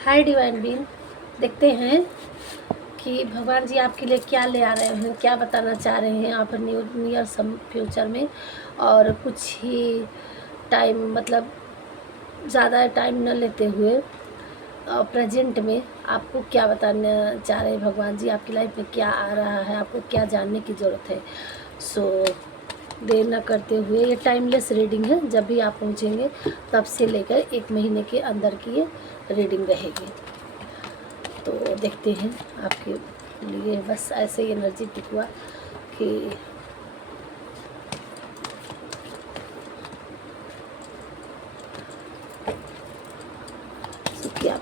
Hi divine been, देखते हैं कि भगवान जी आपके लिए क्या ले आ रहे हैं, क्या बताना चाह रहे हैं आप नियर सम फ्यूचर में। और कुछ ही टाइम मतलब ज़्यादा टाइम न लेते हुए प्रेजेंट में आपको क्या बताना चाह रहे हैं भगवान जी, आपकी लाइफ में क्या आ रहा है, आपको क्या जानने की ज़रूरत है। सो देर न करते हुए, ये टाइमलेस रीडिंग है, जब भी आप पहुंचेंगे तब से लेकर 1 महीने के अंदर की ये रीडिंग रहेगी। तो देखते हैं आपके लिए, बस ऐसे ही एनर्जी टिक हुआ कि क्या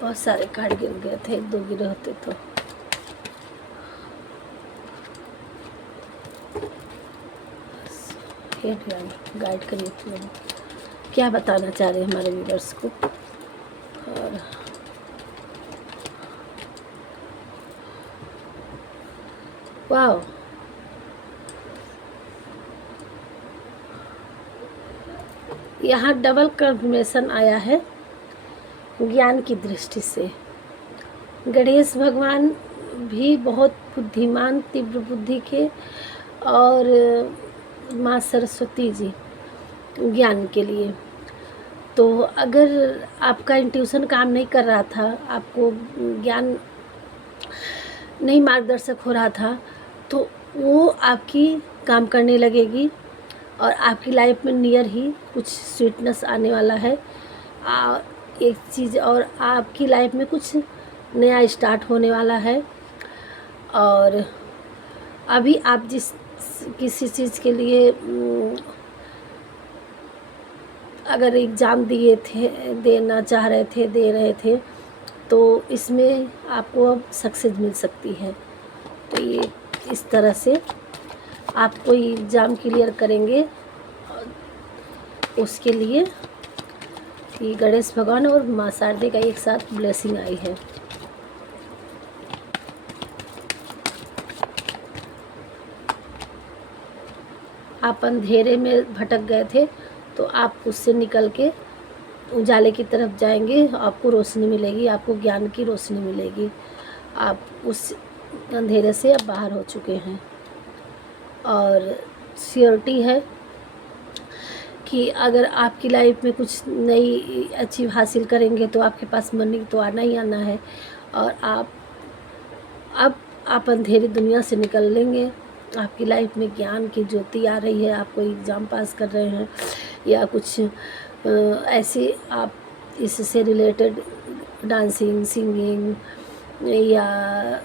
बहुत सारे कार्ड गिर गए थे, 1-2 गिरे होते तो। गाइड करिए तो क्या बताना चाह रहे हैं हमारे व्यूअर्स को। और वाह, यहाँ डबल कंफर्मेशन आया है ज्ञान की दृष्टि से। गणेश भगवान भी बहुत बुद्धिमान, तीव्र बुद्धि के, और माँ सरस्वती जी ज्ञान के लिए। तो अगर आपका इंट्यूशन काम नहीं कर रहा था, आपको ज्ञान नहीं मार्गदर्शक हो रहा था, तो वो आपकी काम करने लगेगी और आपकी लाइफ में नियर ही कुछ स्वीटनेस आने वाला है। एक चीज़ और, आपकी लाइफ में कुछ नया स्टार्ट होने वाला है। और अभी आप जिस किसी चीज़ के लिए अगर एग्ज़ाम दिए थे, देना चाह रहे थे, दे रहे थे, तो इसमें आपको अब सक्सेस मिल सकती है। तो ये इस तरह से आप कोई एग्ज़ाम क्लियर करेंगे, उसके लिए कि गणेश भगवान और माँ शारदे का एक साथ ब्लेसिंग आई है। आप अंधेरे में भटक गए थे, तो आप उससे निकल के उजाले की तरफ जाएंगे, आपको रोशनी मिलेगी, आपको ज्ञान की रोशनी मिलेगी। आप उस अंधेरे से अब बाहर हो चुके हैं। और श्योरिटी है कि अगर आपकी लाइफ में कुछ नई अचीव हासिल करेंगे तो आपके पास मनी तो आना ही आना है। और आप अंधेरी दुनिया से निकल लेंगे। आपकी लाइफ में ज्ञान की ज्योति आ रही है, आप कोई एग्ज़ाम पास कर रहे हैं या कुछ ऐसे आप इससे रिलेटेड डांसिंग, सिंगिंग या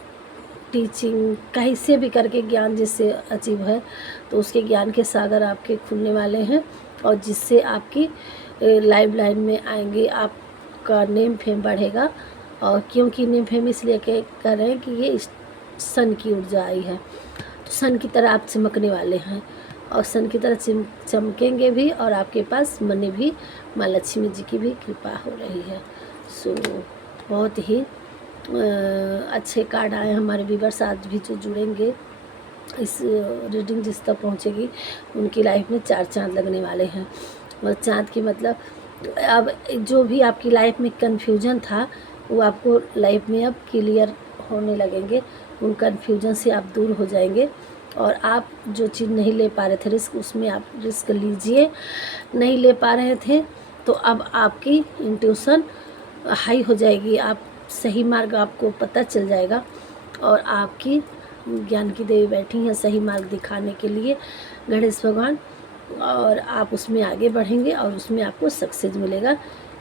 टीचिंग, कहीं से भी करके ज्ञान जिससे अचीव है, तो उसके ज्ञान के सागर आपके खुलने वाले हैं और जिससे आपकी लाइफ लाइन में आएंगे, आपका नेम फेम बढ़ेगा। और क्योंकि नेम फेम इसलिए कह रहे हैं कि ये सन की ऊर्जा आई है, तो सन की तरह आप चमकने वाले हैं और सन की तरह चमकेंगे भी, और आपके पास मनी भी, माँ लक्ष्मी जी की भी कृपा हो रही है। सो बहुत ही अच्छे कार्ड आए हमारे व्यूअर्स। आज भी जो जुड़ेंगे, इस रीडिंग जिस तक पहुँचेगी, उनकी लाइफ में 4 चाँद लगने वाले हैं। और चाँद की मतलब, अब जो भी आपकी लाइफ में कन्फ्यूजन था, वो आपको लाइफ में अब क्लियर होने लगेंगे। उन कन्फ्यूजन से आप दूर हो जाएंगे और आप जो चीज़ नहीं ले पा रहे थे रिस्क, उसमें आप रिस्क लीजिए। नहीं ले पा रहे थे तो अब आपकी इंट्यूशन हाई हो जाएगी, आप सही मार्ग आपको पता चल जाएगा। और आपकी ज्ञान की देवी बैठी हैं सही मार्ग दिखाने के लिए, गणेश भगवान, और आप उसमें आगे बढ़ेंगे और उसमें आपको सक्सेस मिलेगा।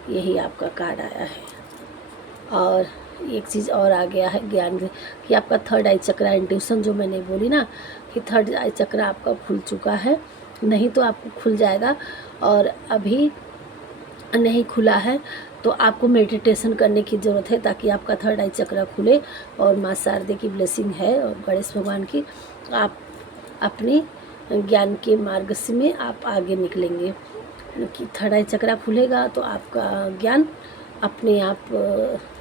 यही आपका कार्ड आया है। और एक चीज़ और आ गया है ज्ञान कि आपका थर्ड आई चक्रा, इंट्यूशन जो मैंने बोली ना कि थर्ड आई चक्रा आपका खुल चुका है, नहीं तो आपको खुल जाएगा। और अभी नहीं खुला है तो आपको मेडिटेशन करने की ज़रूरत है ताकि आपका थर्ड आई चक्रा खुले। और माँ शारदे की ब्लेसिंग है और गणेश भगवान की, आप अपनी ज्ञान के मार्ग से में आप आगे निकलेंगे। कि थर्ड आई चक्रा खुलेगा तो आपका ज्ञान अपने आप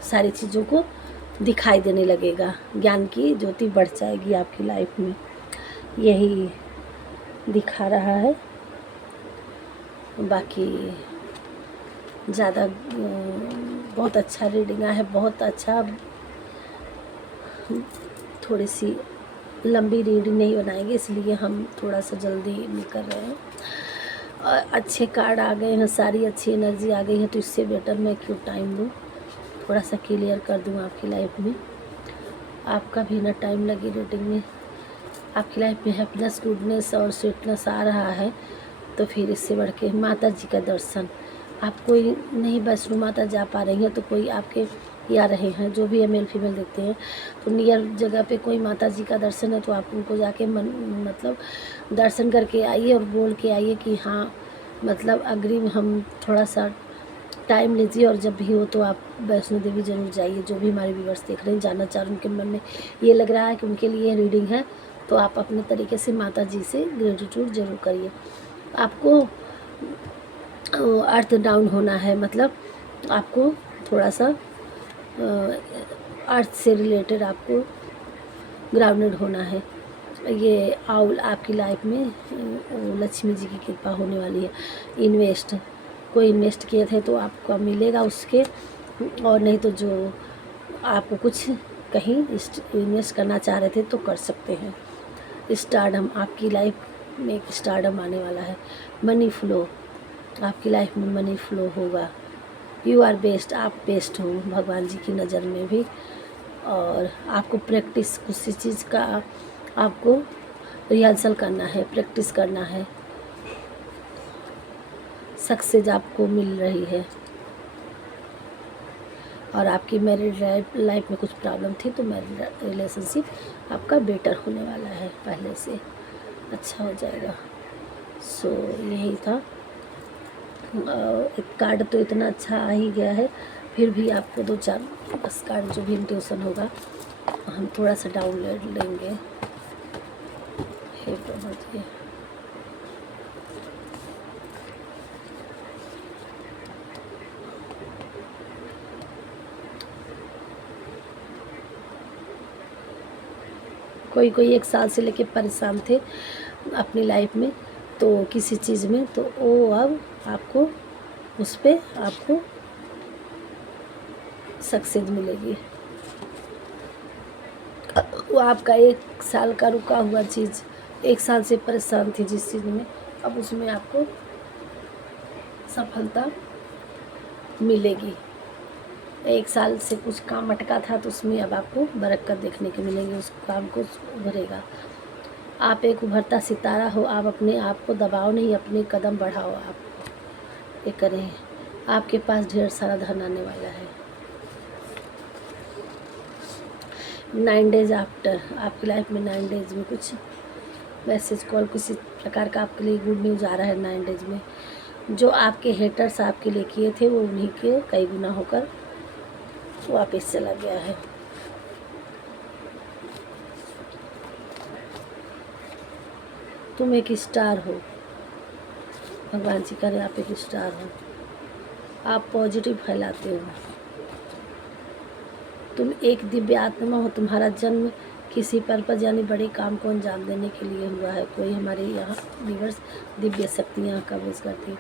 सारी चीज़ों को दिखाई देने लगेगा, ज्ञान की ज्योति बढ़ जाएगी आपकी लाइफ में। यही दिखा रहा है। बाकी ज़्यादा बहुत अच्छा रीडिंग है, बहुत अच्छा। थोड़ी सी लंबी रीडिंग नहीं बनाएंगे, इसलिए हम थोड़ा सा जल्दी नहीं कर रहे हैं। और अच्छे कार्ड आ गए हैं, सारी अच्छी एनर्जी आ गई है, तो इससे बेटर मैं क्यों टाइम दूँ, थोड़ा सा क्लियर कर दूँ आपकी लाइफ में। आपका भी ना टाइम लगी रीडिंग में। आपकी लाइफ में हैप्पीनेस, गुडनेस और स्वीटनेस आ रहा है, तो फिर इससे बढ़ के माता जी का दर्शन। आप कोई नहीं वैष्णो माता जा पा रही हैं, तो कोई आपके आ रहे हैं, जो भी मेल फीमेल देखते हैं, तो नियर जगह पे कोई माता जी का दर्शन है, तो आप उनको जाके मतलब दर्शन करके आइए और बोल के आइए कि हाँ, मतलब अग्रिम हम थोड़ा सा टाइम लीजिए, और जब भी हो तो आप वैष्णो देवी ज़रूर जाइए। जो भी हमारे व्यूवर्स देख रहे हैं, जानना चाह रहे हैं, उनके मन में ये लग रहा है कि उनके लिए रीडिंग है, तो आप अपने तरीके से माता जी से ग्रेटिट्यूड ज़रूर करिए। आपको अर्थ डाउन होना है, मतलब आपको थोड़ा सा अर्थ से रिलेटेड आपको ग्राउंडेड होना है। ये आउल आपकी लाइफ में लक्ष्मी जी की कृपा होने वाली है। इन्वेस्ट कोई इन्वेस्ट किए थे तो आपको मिलेगा उसके, और नहीं तो जो आपको कुछ कहीं इन्वेस्ट करना चाह रहे थे तो कर सकते हैं। स्टारडम आपकी लाइफ में एक स्टारडम आने वाला है। मनी फ्लो आपकी लाइफ में मनी फ्लो होगा। यू आर बेस्ट, आप बेस्ट हो भगवान जी की नज़र में भी। और आपको प्रैक्टिस किसी चीज़ का आपको रिहर्सल करना है, प्रैक्टिस करना है। सक्सेस आपको मिल रही है। और आपकी मैरिड लाइफ में कुछ प्रॉब्लम थी, तो मैरिड रिलेशनशिप आपका बेटर होने वाला है, पहले से अच्छा हो जाएगा। सो यही था। एक कार्ड तो इतना अच्छा आ ही गया है, फिर भी आपको 2-4 बस कार्ड जो भी इंट्यूशन होगा हम थोड़ा सा डाउनलोड लेंगे। हे प्रभु जी, कोई 1 साल से लेके परेशान थे अपनी लाइफ में, तो किसी चीज़ में, तो वो अब आपको उस पे आपको सक्सेस मिलेगी। वो आपका 1 साल का रुका हुआ चीज़, 1 साल से परेशान थी जिस चीज़ में, अब उसमें आपको सफलता मिलेगी। 1 साल से कुछ काम अटका था, तो उसमें अब आपको बरकत देखने को मिलेंगे, उस काम को उभरेगा। आप एक उभरता सितारा हो, आप अपने आप को दबाओ नहीं, अपने कदम बढ़ाओ, आप ये करें। आपके पास ढेर सारा धन आने वाला है। 9 डेज आफ्टर आपकी लाइफ में 9 डेज में कुछ मैसेज कॉल किसी प्रकार का आपके लिए गुड न्यूज़ आ रहा है। 9 डेज में जो आपके हेटर्स आपके लिए किए थे, वो उन्हीं के कई गुना होकर वापस चला गया है। तुम एक स्टार हो, भगवान जी करे आप एक स्टार हो। आप पॉजिटिव फैलाते हो। तुम एक दिव्य आत्मा हो। तुम्हारा जन्म किसी पर्पज़ यानी बड़े काम को अंजाम देने के लिए हुआ है। कोई हमारे यहाँ व्यूअर्स दिव्य शक्तियाँ कवरेज करती।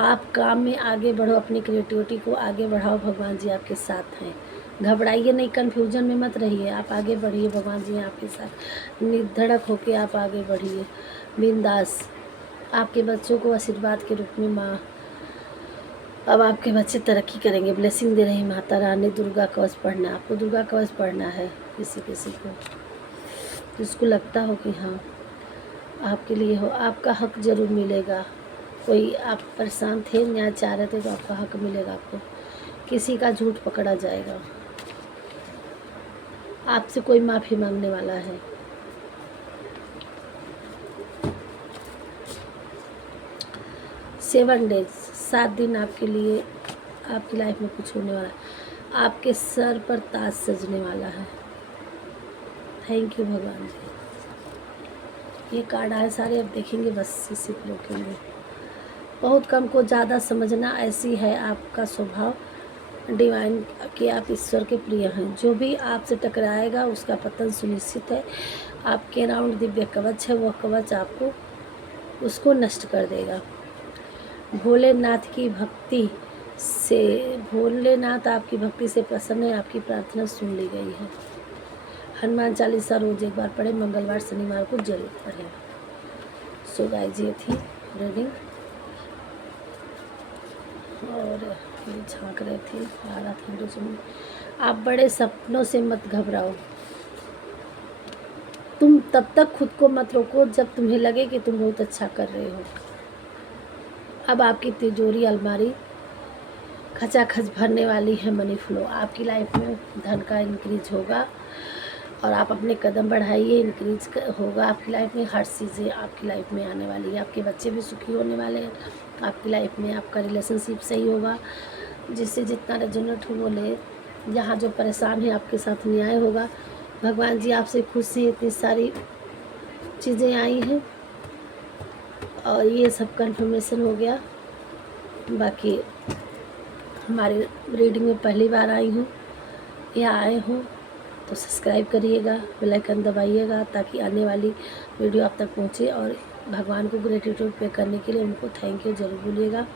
आप काम में आगे बढ़ो, अपनी क्रिएटिविटी को आगे बढ़ाओ, भगवान जी आपके साथ हैं। घबराइए नहीं, कन्फ्यूजन में मत रहिए, आप आगे बढ़िए, भगवान जी आपके साथ। निर्धड़क होके आप आगे बढ़िए, बिंदास। आपके बच्चों को आशीर्वाद के रूप में माँ, अब आपके बच्चे तरक्की करेंगे। ब्लेसिंग दे रही माता रानी। दुर्गा कवच पढ़ना, आपको दुर्गा कवच पढ़ना है। किसी को जिसको लगता हो कि हाँ आपके लिए हो, आपका हक ज़रूर मिलेगा। कोई आप परेशान थे, न्याय चाह रहे थे, तो आपका हक मिलेगा आपको। किसी का झूठ पकड़ा जाएगा। आपसे कोई माफ़ी मांगने वाला है। सेवन डेज 7 दिन आपके लिए आपकी लाइफ में कुछ होने वाला है। आपके सर पर ताज सजने वाला है। थैंक यू भगवान जी। ये कार्ड आए सारे, अब देखेंगे बस इसी को लोग। बहुत कम को ज़्यादा समझना, ऐसी है आपका स्वभाव। डिवाइन कि आप ईश्वर के प्रिय हैं। जो भी आपसे टकराएगा उसका पतन सुनिश्चित है। आपके अराउंड दिव्य कवच है, वह कवच आपको उसको नष्ट कर देगा। भोलेनाथ की भक्ति से, भोलेनाथ आपकी भक्ति से प्रसन्न है, आपकी प्रार्थना सुन ली गई है। हनुमान चालीसा रोज एक बार पढ़ें, मंगलवार शनिवार को जरूर पढ़ें। सो गाइस, ये थी रीडिंग और ये झांक रहे थे, आ रहा था तो सुन। आप बड़े सपनों से मत घबराओ, तुम तब तक खुद को मत रोको जब तुम्हें लगे कि तुम बहुत अच्छा कर रहे हो। अब आपकी तिजोरी अलमारी खचाखच भरने वाली है मनी फ्लो। आपकी लाइफ में धन का इंक्रीज होगा और आप अपने कदम बढ़ाइए, इंक्रीज होगा आपकी लाइफ में। हर चीज़ें आपकी लाइफ में आने वाली है। आपके बच्चे भी सुखी होने वाले हैं आपकी लाइफ में। आपका रिलेशनशिप सही होगा, जिससे जितना रेजोनेट हो वो ले। यहाँ जो परेशान है आपके साथ न्याय होगा। भगवान जी आपसे खुश हैं, इतनी सारी चीज़ें आई हैं और ये सब कंफर्मेशन हो गया। बाकी हमारे रीडिंग में पहली बार आई हूँ या आए हूँ तो सब्सक्राइब करिएगा, बेल आइकन दबाइएगा ताकि आने वाली वीडियो आप तक पहुँचे। और भगवान को ग्रेटिट्यूड पे करने के लिए उनको थैंक यू ज़रूर बोलिएगा।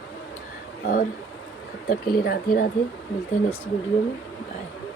और तब तक के लिए राधे राधे। मिलते हैं नेक्स्ट वीडियो में। बाय।